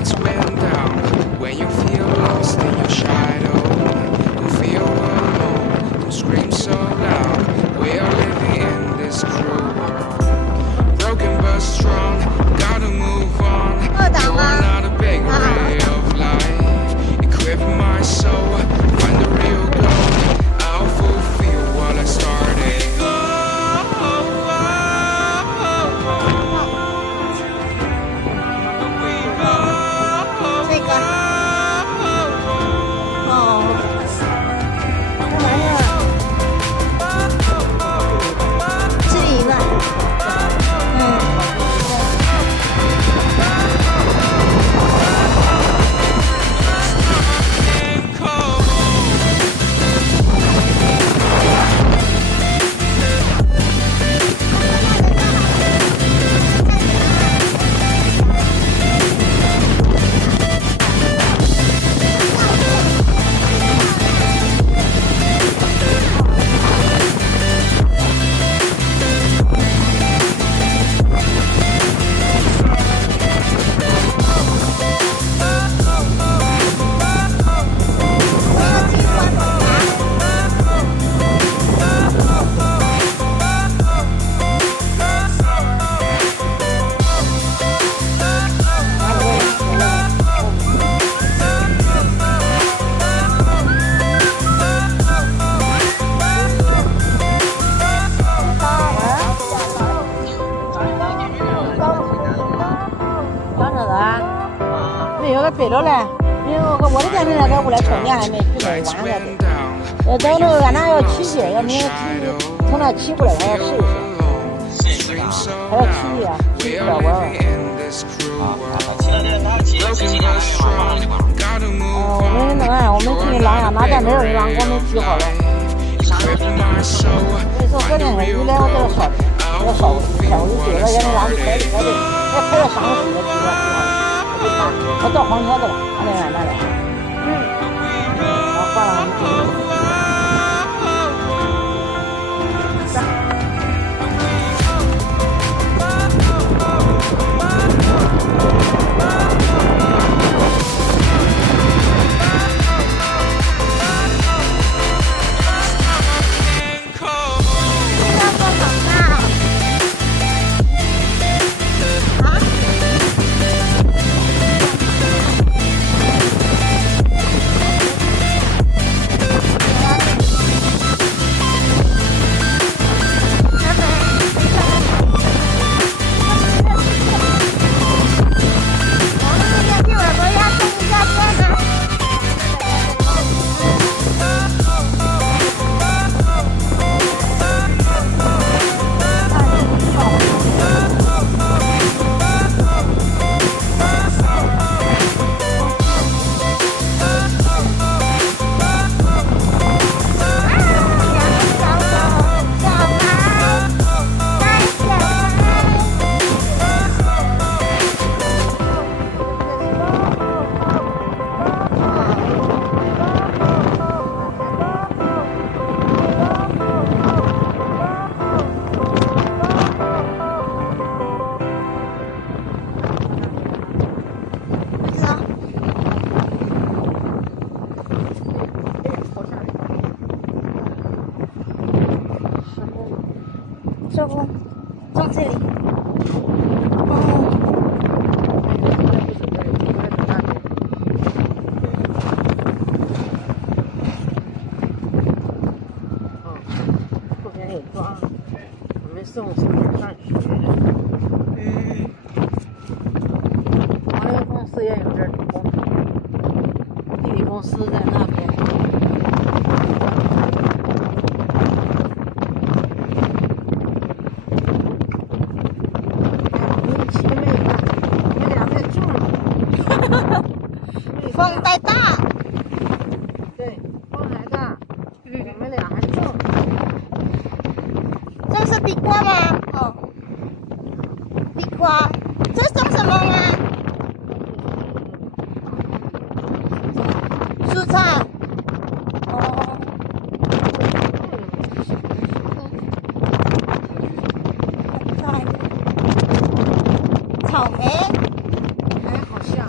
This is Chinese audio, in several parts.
Lights went down when you feel lost in your shadow. Don't feel alone, don't scream so loud. We are living in this cruel world. Broken but strong, gotta move on. Going out a big ray of light. Equip my soul, find the real goal. I'll fulfill what I started. 背着嘞，因为我的电瓶在这屋里充电还没去呢，晚上再走。等那个俺那要起劲，要明天从那起过来，我要试一试。还要起呀，起不了玩儿。我们弄完，我们去拉呀，拿电瓶儿让我们记好了。所以说昨天雨来，我给他烧的，给他烧的，下午就对了，也没拉就开的，开到上午睡了，记了。他到黄桥的了，他那俺那来。我挂了。师傅，从这里。后边有桩，我们送去看水。航运公司也有这种工程，地理公司在那边。风太大，对，风还大，我们俩还种。这是地瓜吗？哦，地瓜，这种什么吗？蔬菜。哦。草莓。还好像。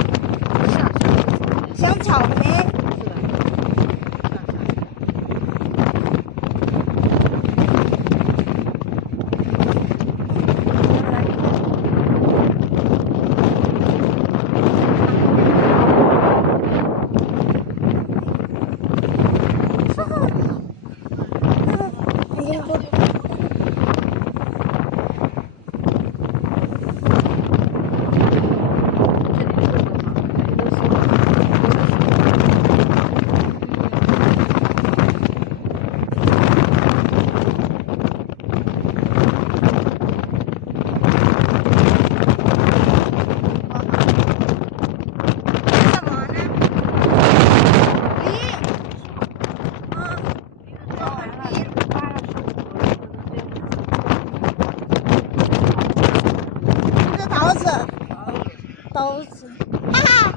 猴子，哈哈，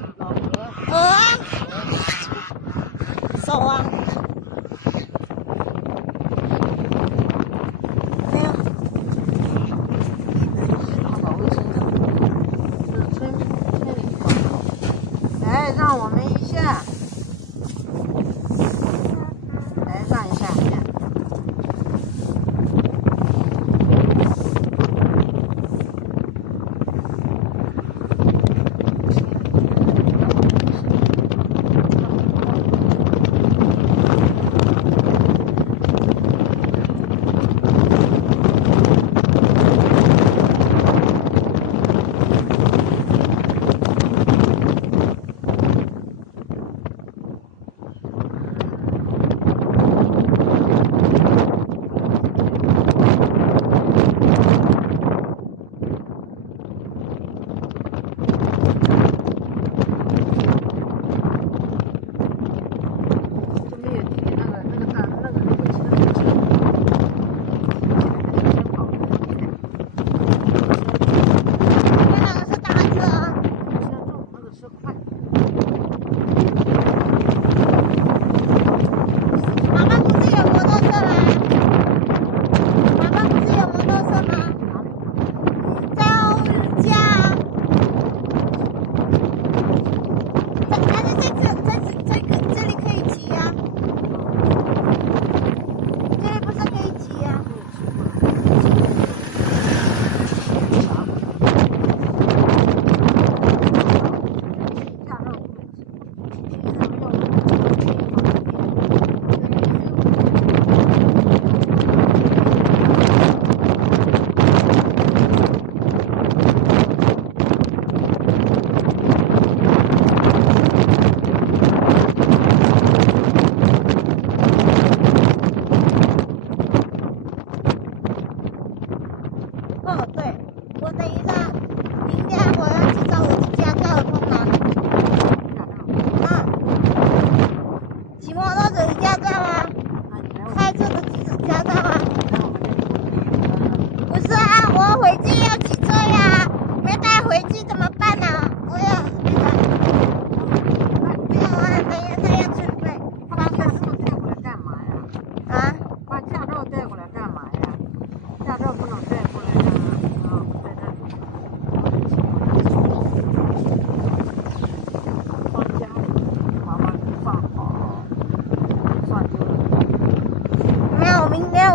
鹅啊，手啊，没有。来让我们一下，来让一下，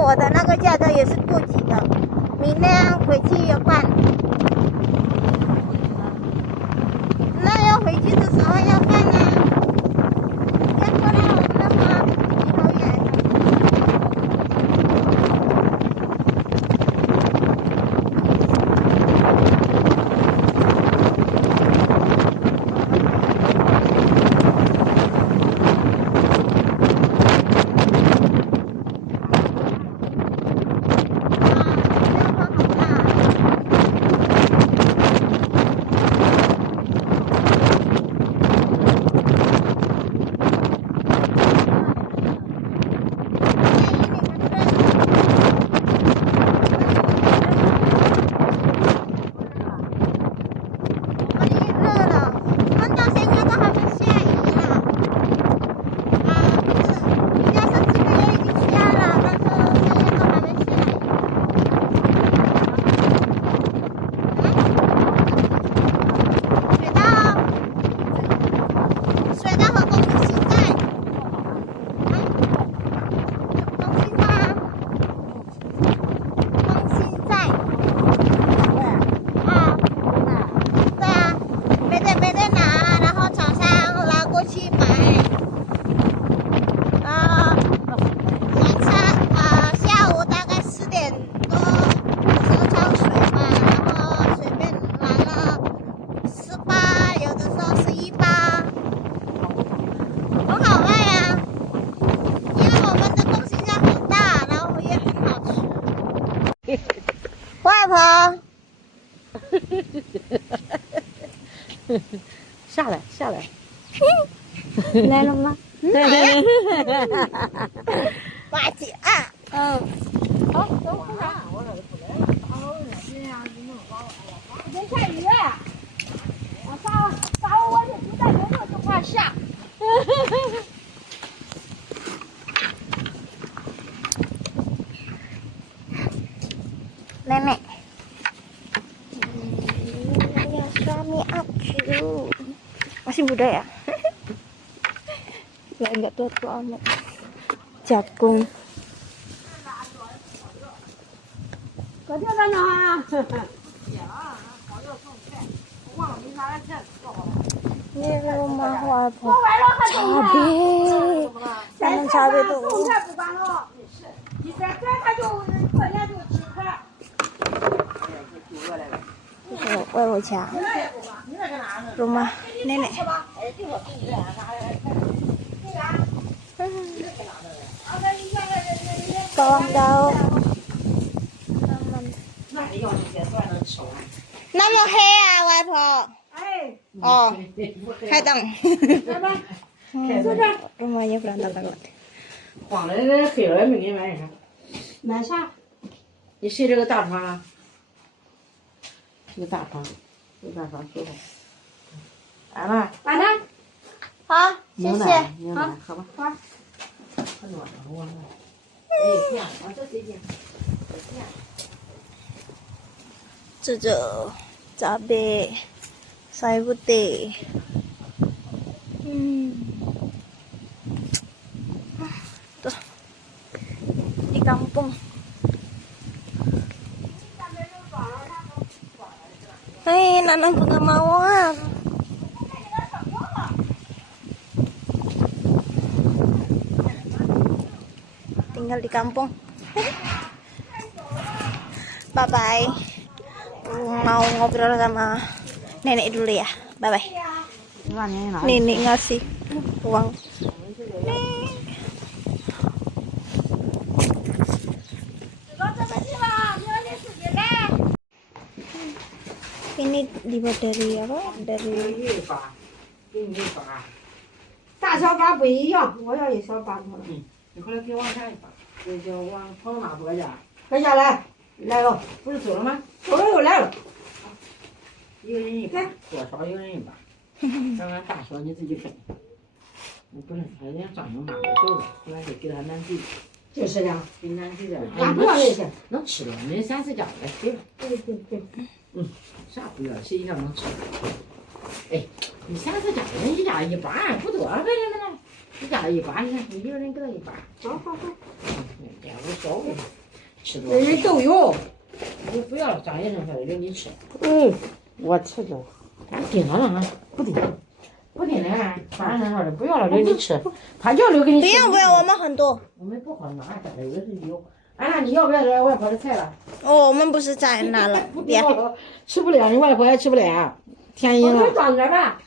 我的那个驾照也是过期的，明天回去要办。那要回去的时候要办啊，要过来我们的吗？好远。外婆，下来下来，来了吗？对，挂起啊！嗯，好，走出来。今天下雨，我上 Masih muda ya? Ya enggak tua-tua amat. Jagung. 昨天在哪啊？忘了没拿来菜，做好了。 Ini rumah warga cabai. Tanam cabai tuh. 送菜不管了，你再摘它就过年就吃块。 外婆家rumah nenek. Bawang daun. 那么黑啊，外婆。哎，哦，开灯。 Rumahnya berantakan banget. 黄的那黑了没给买啥？买啥？你谁这个大床啊？这个大床，这个大床舒服。来吧，买的。好，谢牛谢。奶，牛奶，喝吧。好。很暖和，我哎，这样，我这随便。 Cucu, cabai, sayur putih. Tuh, di kampung. Hei, Nanang juga mawar. Tinggal di kampung. Bye-bye. Mau ngobrol sama nenek dulu ya. Bye bye. Nenek ngasih uang. Ini dibuat dari apa? Dari 大小把不一样，我要一小把头的。你回来给我看一把，这叫往跑哪多家？快下来，来了，不是走了吗？走了又来了。一个人一把，多少一个人一把。刚刚大小你自己分。不是，人家张总把我走了，后来就给他南极，就是的，给南极的。俺不要那些。能吃的，没30家的，对吧？对对对。啥不要，谁要能吃？哎，你30家人一家一把，不多呗，人们呢？一家一把，你看，你一个人给他一把。好好好。点个稍微吃多。人人都有。你不要了，张医生说的留你吃。我吃着。俺盯着了啊，不盯，不盯了。张医生说的不要了，留你吃。他就留给你吃。不要不要，我们很多。我们不好拿，家里有是有。俺那你要不要这外婆的菜了？哦，我们不是在那了，别。吃不了，你外婆也吃不了，便宜了。我装着吧，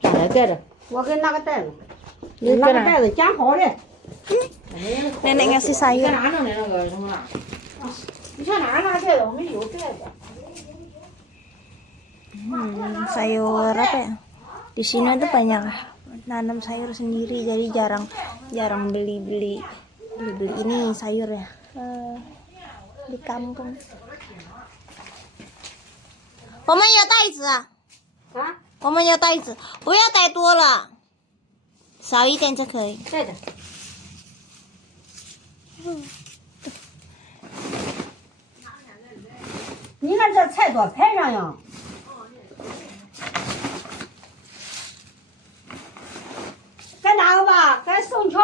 装着带着。我给拿个袋子，你拿个袋子夹好的。Nenek ngasih 你 sayur. 在哪弄的那个什么了？你上哪拿袋子？我们有袋子。 Sayur apa ya? Di sini tuh banyak nanam sayur sendiri, jadi jarang beli ini sayur ya. Di kampung. 我们有袋子啊。啊？我们有袋子，不要带多了，少一点就可以。带着。你看这菜多排上呀！该哪个吧？该宋桥。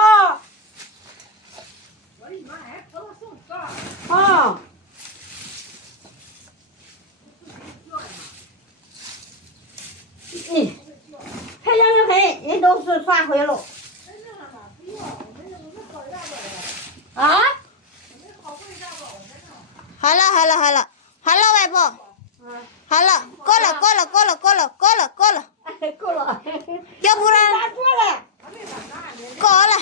啊。排两个分，人都是算回了。啊？好了，外婆。好了，够了。够了。要不然拿多了。够了，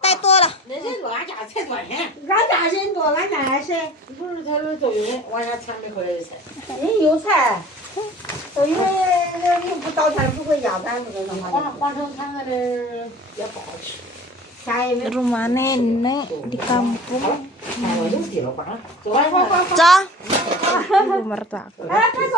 带多了。那人多，俺家菜多呢。俺家人多，俺家还谁？不是他们都有人往下抢没回来的菜。人有菜，都有人不到天不回家，咱不知道嘛。黄城看看的也不好吃。 Rumah nenek di kampung. 我有地了，完了，走吧。Rumah mertua aku. 哎，快走。